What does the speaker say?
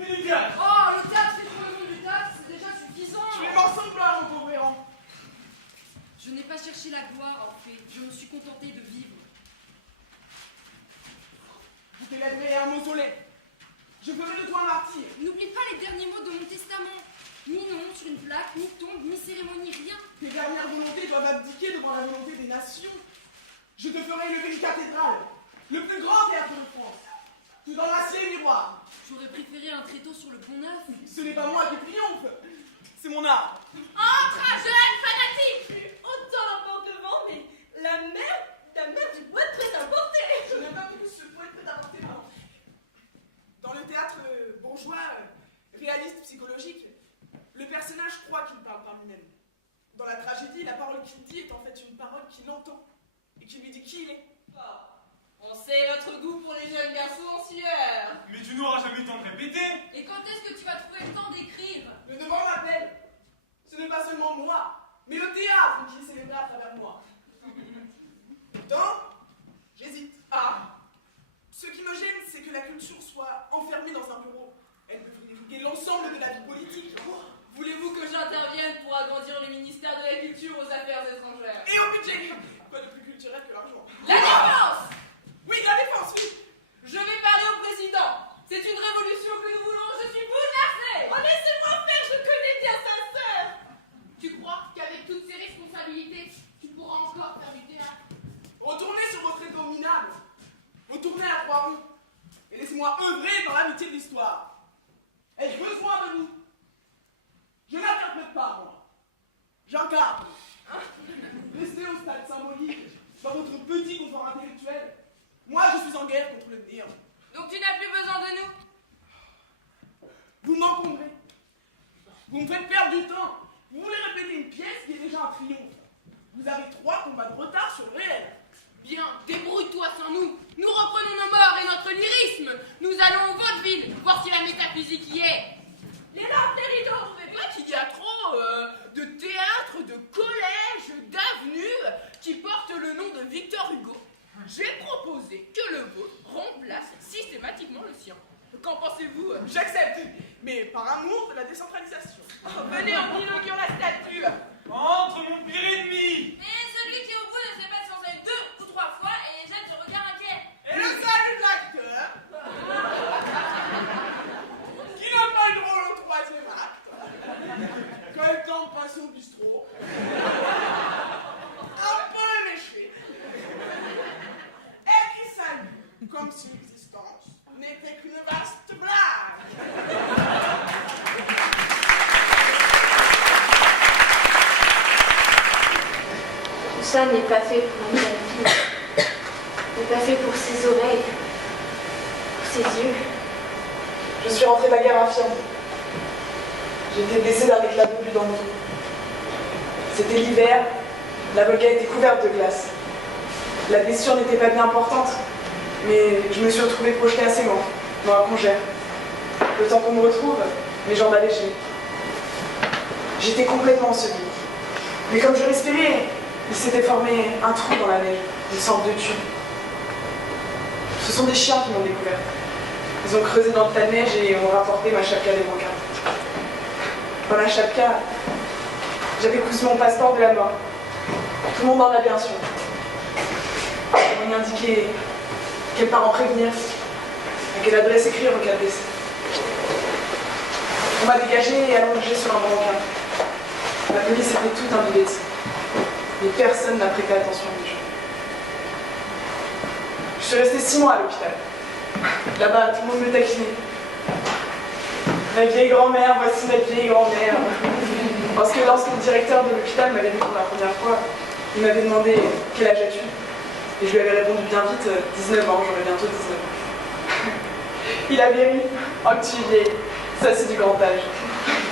puis du théâtre. Oh, le théâtre, c'est pour le monde du théâtre, c'est déjà suffisant. Tu es mort sans gloire, mon pauvre Véran. Je n'ai pas cherché la gloire, en fait. Je me suis contentée de vivre. Je t'élèverai un mausolée. Je ferai de toi un martyr. N'oublie pas les derniers mots de mon testament. Ni nom sur une plaque, ni tombe, ni cérémonie, rien. Tes dernières volontés doivent abdiquer devant la volonté des nations. Je te ferai élever une cathédrale, le plus grand théâtre de France, tout dans l'acier miroir. J'aurais préféré un tréteau sur le pont neuf. Ce n'est pas moi qui triomphe, c'est mon art. Entre, jeune fanatique! Plus autant l'emportement, mais la mère du poète prêt-à-porter! Je n'aime pas beaucoup ce poète prêt-à-porter, non. Dans le théâtre bourgeois, réaliste, psychologique, le personnage croit qu'il parle par lui-même. Dans la tragédie, la parole qu'il dit est en fait une parole qu'il entend et qui lui dit qui il est. Oh, on sait votre goût pour les jeunes garçons en sueur! Mais tu n'auras jamais le temps de répéter. Et quand est-ce que tu vas trouver le temps d'écrire? Le devoir m'appelle. Ce n'est pas seulement moi, mais le théâtre qui est célébré à travers moi. Pourtant, j'hésite. Ce qui me gêne, c'est que la culture soit enfermée dans un bureau. Elle devrait irriguer l'ensemble de la vie politique. Voulez-vous que j'intervienne pour agrandir le ministère de la Culture aux Affaires étrangères? Et au budget. Quoi de plus culturel que l'argent? La défense! Oui, la défense, oui. Je vais parler au président! C'est une révolution que nous voulons, je suis bouleversée! Oh, laissez-moi faire, je connais bien sa sœur! Tu crois qu'avec toutes ces responsabilités, tu pourras encore faire du théâtre? Retournez sur votre étau minable. Retournez à Trois-Ronds. Et laissez-moi œuvrer dans l'amitié de l'histoire. Ai-je besoin de vous? Je n'interprète pas, moi. J'incarne. Restez au stade symbolique, dans votre petit confort intellectuel. Moi, je suis en guerre contre le néant. Donc tu n'as plus besoin de nous? Vous m'encombrez. Vous me faites perdre du temps. Vous voulez répéter une pièce qui est déjà un triomphe. Vous avez 3 combats de retard sur le réel. Bien, débrouille-toi sans nous. Nous reprenons nos morts et notre lyrisme. Nous allons au vaudeville, voir si la métaphysique y est. Les lampes, les rideaux, vous trouvez pas qu'il y a trop de théâtres, de collèges, d'avenues qui portent le nom de Victor Hugo? J'ai proposé que le vôtre remplace systématiquement le sien. Qu'en pensez-vous? J'accepte, mais par amour de la décentralisation. Oh, venez, on inaugure la statue. Entre mon pire ennemi. Et celui qui est au bout ne sait pas si on s'aille 2 ou 3 fois et jette ce regard inquiet. Et le salut de l'acteur, qui n'a pas le rôle au 3e acte, quand le temps passe au bistrot, un peu éméché, et qui salue comme si l'existence n'était qu'une vaste blague. Tout ça n'est pas fait pour une jeune fille. N'est pas fait pour ses oreilles, pour ses yeux. Je suis rentrée de la guerre infirme. J'étais blessée d'un éclat d'obus dans mon dos. C'était l'hiver, la Volga était couverte de glace. La blessure n'était pas bien importante, mais je me suis retrouvée projetée assez loin, dans un congère. Le temps qu'on me retrouve, mes jambes allégées. J'étais complètement ensevelie. Mais comme je respirais, il s'était formé un trou dans la neige, une sorte de tube. Ce sont des chiens qui m'ont découvert. Ils ont creusé dans le tas de neige et ont rapporté ma chapka des brancards. Dans la chapka, j'avais cousu mon passeport de la mort. Tout le monde en a bien sûr. On y indiquait quel parent prévenir, à quelle adresse écrire au cas de décès. On m'a dégagé et allongé sur un brancard. La police était toute imbibée de ça. Mais personne n'a prêté attention à mes jours. Je suis restée 6 mois à l'hôpital. Là-bas, tout le monde me taquinait. Ma vieille grand-mère, voici ma vieille grand-mère. Parce que lorsque le directeur de l'hôpital m'avait vu pour la première fois, il m'avait demandé quel âge as-tu? Et je lui avais répondu bien vite, 19 ans, j'aurais bientôt 19 ans. Il avait ri. Oh, que tu es vieille. Ça, c'est du grand âge.